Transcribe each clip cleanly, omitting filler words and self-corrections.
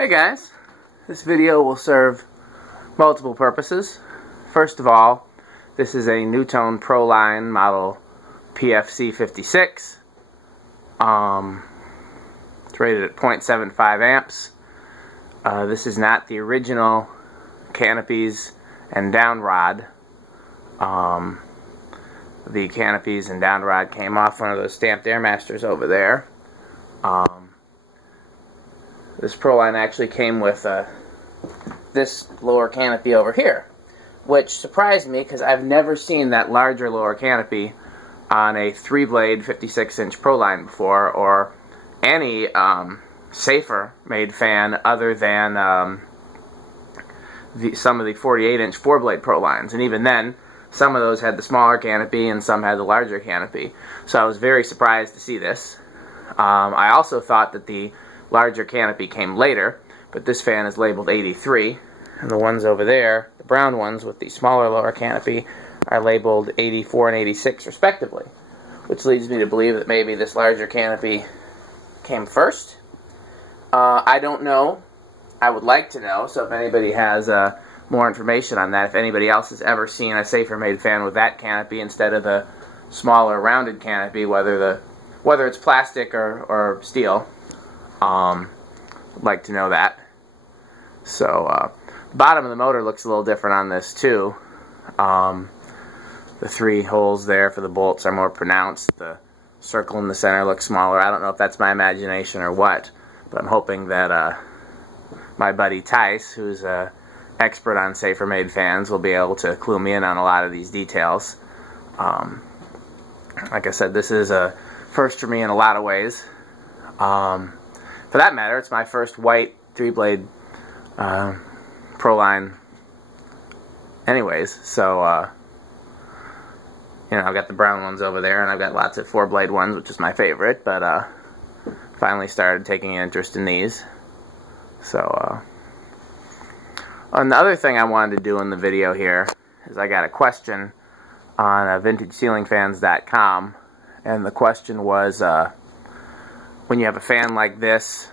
Hey guys, this video will serve multiple purposes. First of all, this is a Nutone Proline model PFC-56. It's rated at 0.75 amps. This is not the original canopies and down rod. The canopies and down rod came off one of those stamped Airmasters over there. This Proline actually came with this lower canopy over here, which surprised me because I've never seen that larger lower canopy on a 3-blade 56-inch Proline before, or any safer made fan other than some of the 48-inch 4-blade Prolines. And even then, some of those had the smaller canopy and some had the larger canopy. So I was very surprised to see this. I also thought that the larger canopy came later, but this fan is labeled 83, and the ones over there, the brown ones with the smaller lower canopy, are labeled 84 and 86 respectively, which leads me to believe that maybe this larger canopy came first. I don't know. I would like to know, so if anybody has more information on that, if anybody else has ever seen a safer made fan with that canopy instead of the smaller rounded canopy, whether it's plastic or steel, I'd like to know that. So bottom of the motor looks a little different on this too. The 3 holes there for the bolts are more pronounced. The circle in the center looks smaller. I don't know if that's my imagination or what, but I'm hoping that my buddy Tice, who's an expert on safer made fans, will be able to clue me in on a lot of these details. Like I said, this is a first for me in a lot of ways. For that matter, it's my first white 3-blade Proline anyways, so you know, I've got the brown ones over there, and I've got lots of 4-blade ones, which is my favorite, but finally started taking an interest in these. So another thing I wanted to do in the video here is I got a question on VintageCeilingFans.com, and the question was, when you have a fan like this,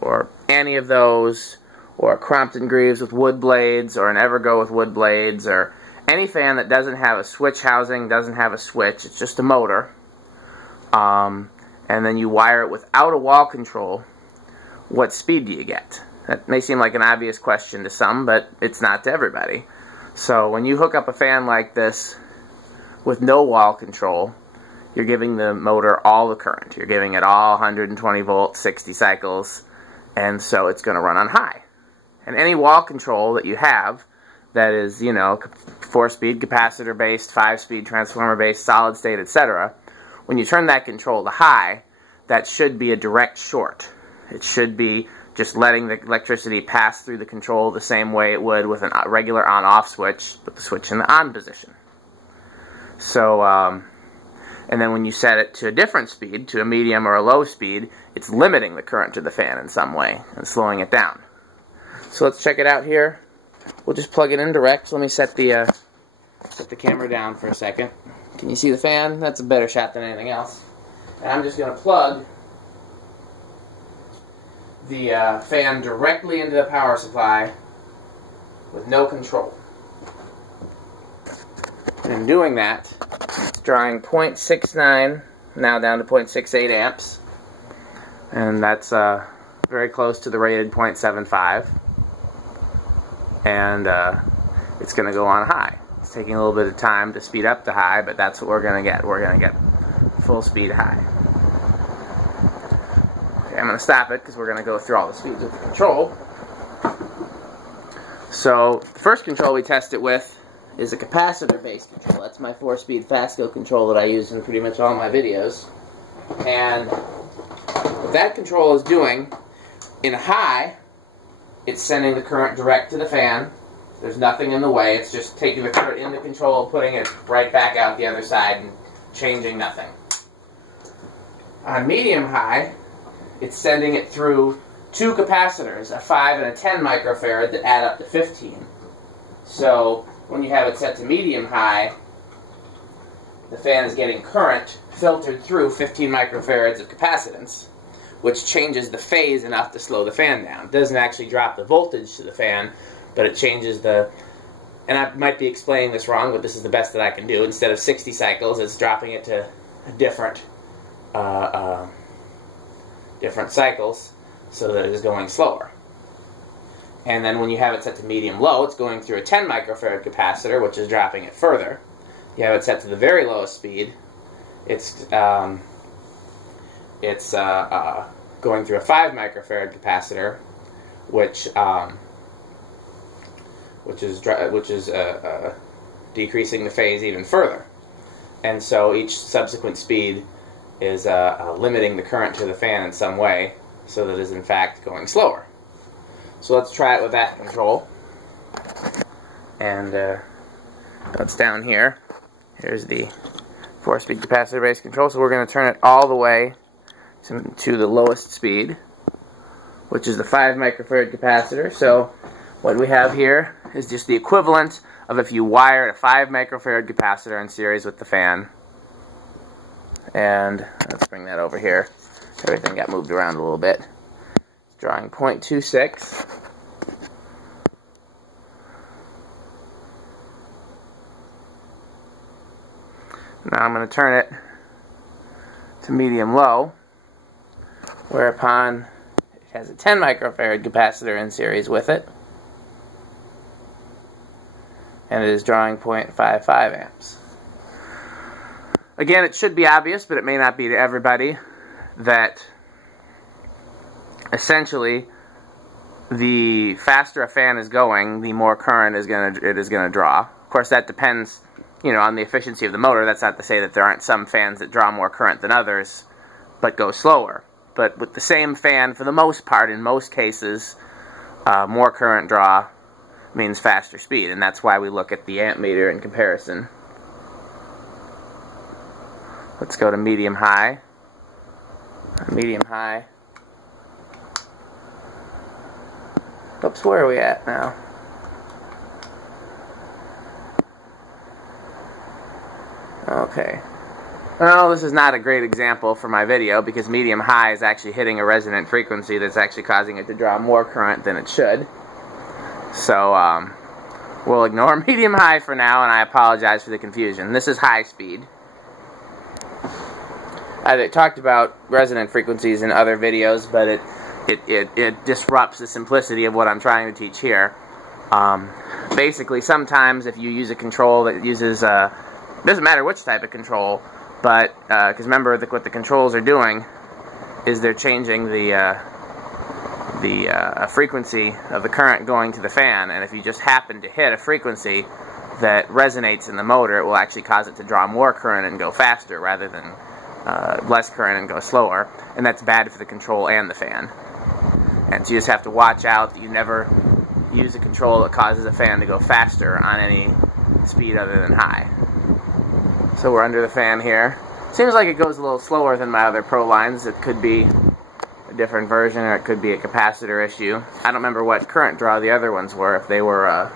or any of those, or a Crompton Greaves with wood blades, or an Evergo with wood blades, or any fan that doesn't have a switch housing, doesn't have a switch, it's just a motor, and then you wire it without a wall control, what speed do you get? That may seem like an obvious question to some, but it's not to everybody. So when you hook up a fan like this with no wall control, you're giving the motor all the current. You're giving it all 120 volts, 60 cycles, and so it's going to run on high. And any wall control that you have that is, you know, 4-speed capacitor-based, 5-speed transformer-based, solid-state, etc., when you turn that control to high, that should be a direct short. It should be just letting the electricity pass through the control the same way it would with a regular on-off switch, with the switch in the on position. So, and then when you set it to a different speed, to a medium or a low speed, it's limiting the current to the fan in some way and slowing it down. So let's check it out here. We'll just plug it in direct. So let me set the camera down for a second. Can you see the fan? That's a better shot than anything else. And I'm just going to plug the fan directly into the power supply with no control. And in doing that, it's drawing 0.69, now down to 0.68 amps. And that's very close to the rated 0.75. And it's going to go on high. It's taking a little bit of time to speed up to high, but that's what we're going to get. We're going to get full speed high. Okay, I'm going to stop it because we're going to go through all the speeds with the control. So the first control we test it with is a capacitor-based control. That's my 4-speed Fastco control that I use in pretty much all my videos. And what that control is doing, in high, it's sending the current direct to the fan. There's nothing in the way. It's just taking the current in the control, putting it right back out the other side, and changing nothing. On medium-high, it's sending it through 2 capacitors, a 5 and a 10 microfarad that add up to 15. So when you have it set to medium-high, the fan is getting current filtered through 15 microfarads of capacitance. which changes the phase enough to slow the fan down. It doesn't actually drop the voltage to the fan, but it changes the, and I might be explaining this wrong, but this is the best that I can do. Instead of 60 cycles, it's dropping it to different different cycles so that it is going slower. And then when you have it set to medium-low, it's going through a 10 microfarad capacitor, which is dropping it further. You have it set to the very lowest speed, it's going through a 5 microfarad capacitor, which is decreasing the phase even further. And so each subsequent speed is limiting the current to the fan in some way, so that it is in fact going slower. So let's try it with that control. And it's down here. Here's the 4-speed capacitor-based control. So we're going to turn it all the way to the lowest speed, which is the 5 microfarad capacitor. So what we have here is just the equivalent of if you wired a 5 microfarad capacitor in series with the fan. And let's bring that over here. Everything got moved around a little bit. Drawing 0.26. Now I'm going to turn it to medium-low, whereupon it has a 10 microfarad capacitor in series with it, and it is drawing 0.55 amps. Again, it should be obvious, but it may not be to everybody, that essentially the faster a fan is going, the more current it is going to draw. Of course, that depends, you know, on the efficiency of the motor. That's not to say that there aren't some fans that draw more current than others, but go slower. But with the same fan, for the most part, in most cases, more current draw means faster speed, and that's why we look at the amp meter in comparison. Let's go to medium-high. Medium-high. Oops, where are we at now? Okay. Well, this is not a great example for my video because medium-high is actually hitting a resonant frequency that's actually causing it to draw more current than it should. So, we'll ignore medium-high for now, and I apologize for the confusion. This is high speed. I talked about resonant frequencies in other videos, but it disrupts the simplicity of what I'm trying to teach here. Basically, sometimes if you use a control that uses, doesn't matter which type of control, but, because remember what the controls are doing is they're changing the frequency of the current going to the fan, and if you just happen to hit a frequency that resonates in the motor, it will actually cause it to draw more current and go faster rather than less current and go slower, and that's bad for the control and the fan. And so you just have to watch out that you never use a control that causes a fan to go faster on any speed other than high. So we're under the fan here. Seems like it goes a little slower than my other Prolines. It could be a different version, or it could be a capacitor issue. I don't remember what current draw the other ones were. If they were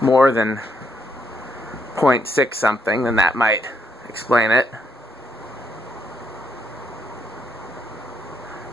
more than 0.6 something, then that might explain it.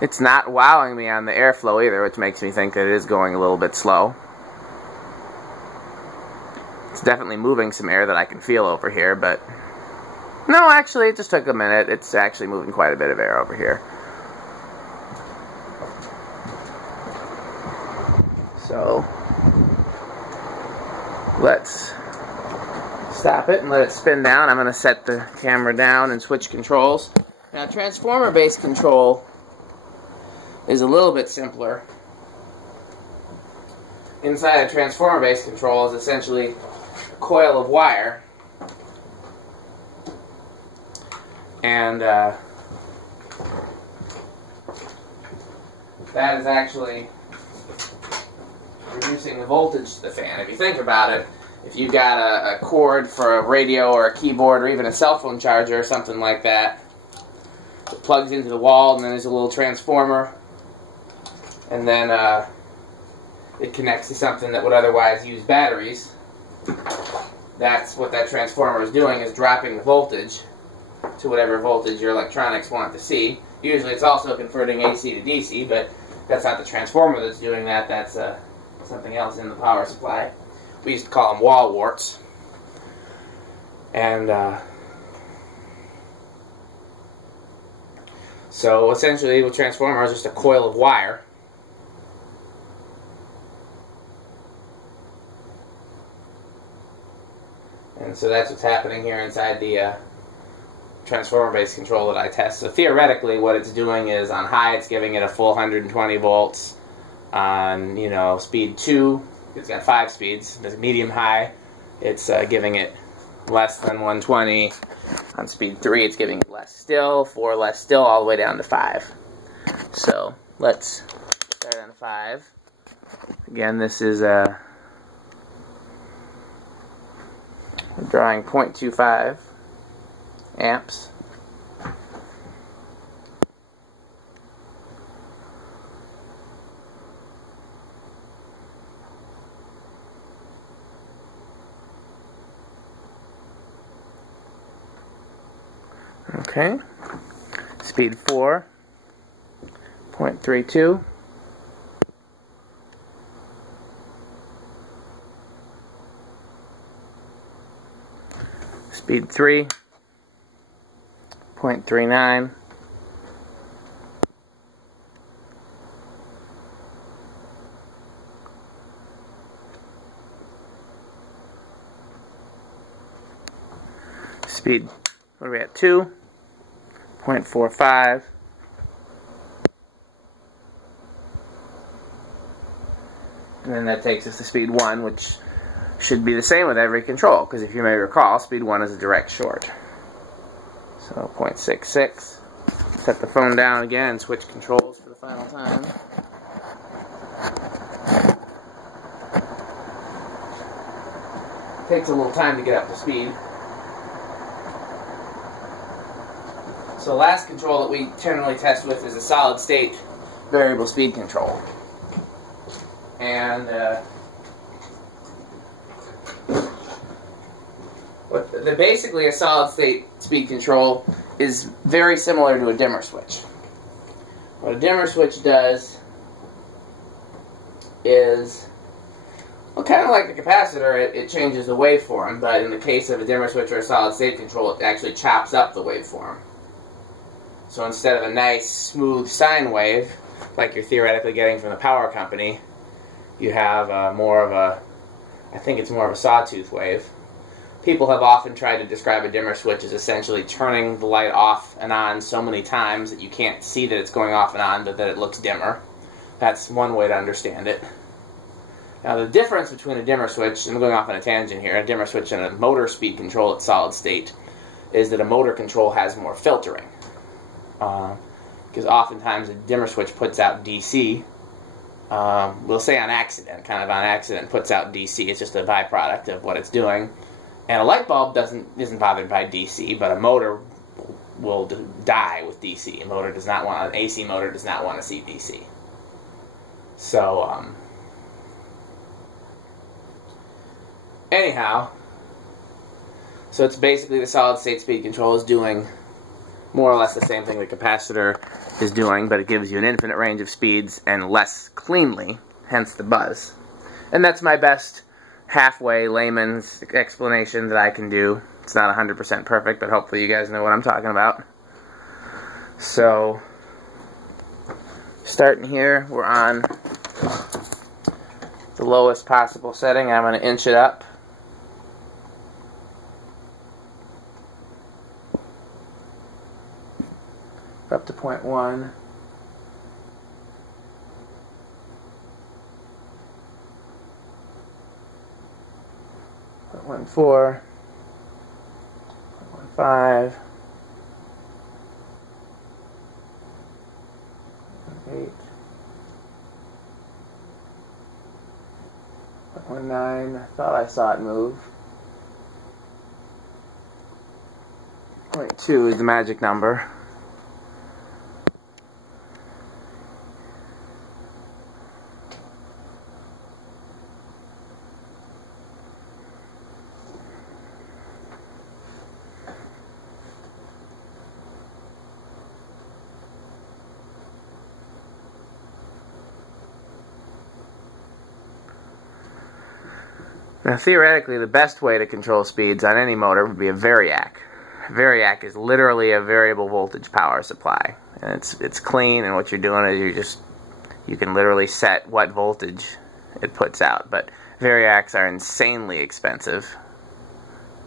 It's not wowing me on the airflow either, which makes me think that it is going a little bit slow. It's definitely moving some air that I can feel over here, but no, actually, it just took a minute. It's actually moving quite a bit of air over here. So let's stop it and let it spin down. I'm going to set the camera down and switch controls. Now, transformer-based control is a little bit simpler. Inside a transformer-based control is essentially a coil of wire, and that is actually reducing the voltage to the fan. If you think about it, if you've got a cord for a radio or a keyboard or even a cell phone charger or something like that, it plugs into the wall, and then there's a little transformer, and then it connects to something that would otherwise use batteries. That's what that transformer is doing, is dropping the voltage to whatever voltage your electronics want to see. Usually it's also converting AC to DC, but that's not the transformer that's doing that. That's something else in the power supply. We used to call them wall warts. And so essentially the transformer is just a coil of wire. And so that's what's happening here inside the transformer-based control that I test. So theoretically what it's doing is on high it's giving it a full 120 volts. On, you know, speed 2, it's got 5 speeds. The medium high, it's giving it less than 120. On speed 3 it's giving it less still, 4 less still, all the way down to 5. So let's start on 5. Again, this is we're drawing 0.25 amps. Okay, speed 4, 0.32. Speed 3, 0.39. Speed, what are we at, 2? 0.45. And then that takes us to speed 1, which should be the same with every control, because if you may recall, speed 1 is a direct short. So 0.66. Set the phone down again and switch controls for the final time. Takes a little time to get up to speed. So the last control that we generally test with is a solid state variable speed control. And basically a solid state speed control is very similar to a dimmer switch. What a dimmer switch does is, well, kind of like a capacitor, it changes the waveform, but in the case of a dimmer switch or a solid state control, it actually chops up the waveform. So instead of a nice, smooth sine wave, like you're theoretically getting from the power company, you have more of a, I think it's more of a sawtooth wave. People have often tried to describe a dimmer switch as essentially turning the light off and on so many times that you can't see that it's going off and on, but that it looks dimmer. That's one way to understand it. Now the difference between a dimmer switch, and I'm going off on a tangent here, a dimmer switch and a motor speed control at solid state, is that a motor control has more filtering. Because oftentimes a dimmer switch puts out DC, we'll say on accident, puts out DC. It's just a byproduct of what it's doing. And a light bulb isn't bothered by DC, but a motor will die with DC. An AC motor does not want to see DC. So, anyhow, so it's basically the solid state speed control is doing more or less the same thing the capacitor is doing, but it gives you an infinite range of speeds and less cleanly, hence the buzz. And that's my best halfway layman's explanation that I can do. It's not 100% perfect, but hopefully you guys know what I'm talking about. So, starting here, we're on the lowest possible setting. I'm going to inch it up. Up to 0.1. 0.14, 0.15, 0.8, 0.19. I thought I saw it move. 0.2 is the magic number. Now theoretically, the best way to control speeds on any motor would be a variac. A variac is literally a variable voltage power supply, and it's clean, and what you're doing is you can literally set what voltage it puts out. But variacs are insanely expensive,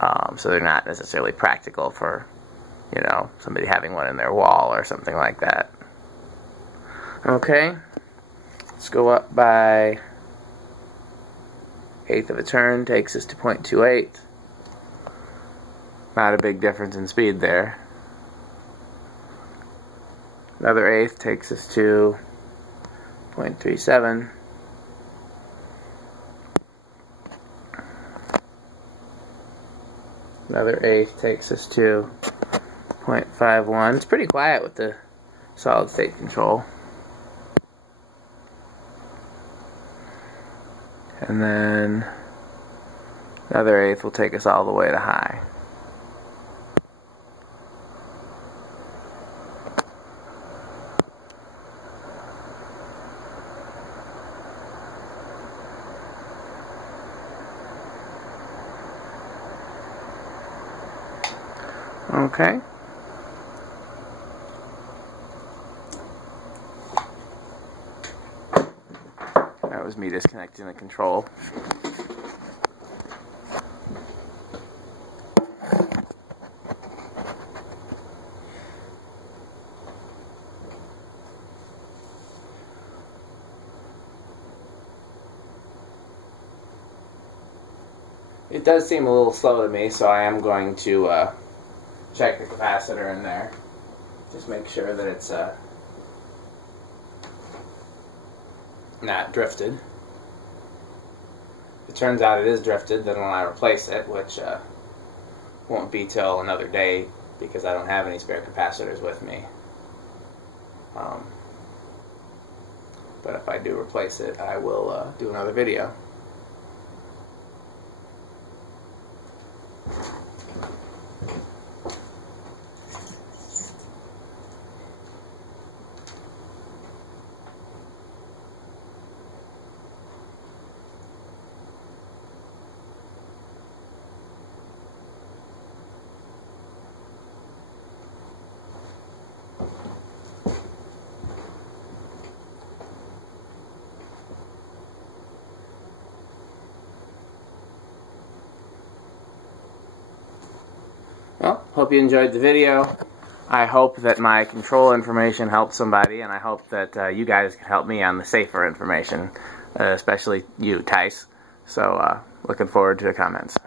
so they're not necessarily practical for, you know, somebody having one in their wall or something like that. Okay, let's go up by 1/8 of a turn, takes us to 0.28. Not a big difference in speed there. Another 1/8 takes us to 0.37. Another 1/8 takes us to 0.51. It's pretty quiet with the solid state control. And then another 1/8 will take us all the way to high. Okay. That was me disconnecting the control. It does seem a little slow to me, so I am going to check the capacitor in there. Just make sure that it's not drifted. If it turns out it is drifted, then when I replace it, which won't be till another day because I don't have any spare capacitors with me. But if I do replace it, I will do another video. Well, hope you enjoyed the video. I hope that my control information helped somebody, and I hope that you guys can help me on the safer information, especially you, Tice. So, looking forward to the comments.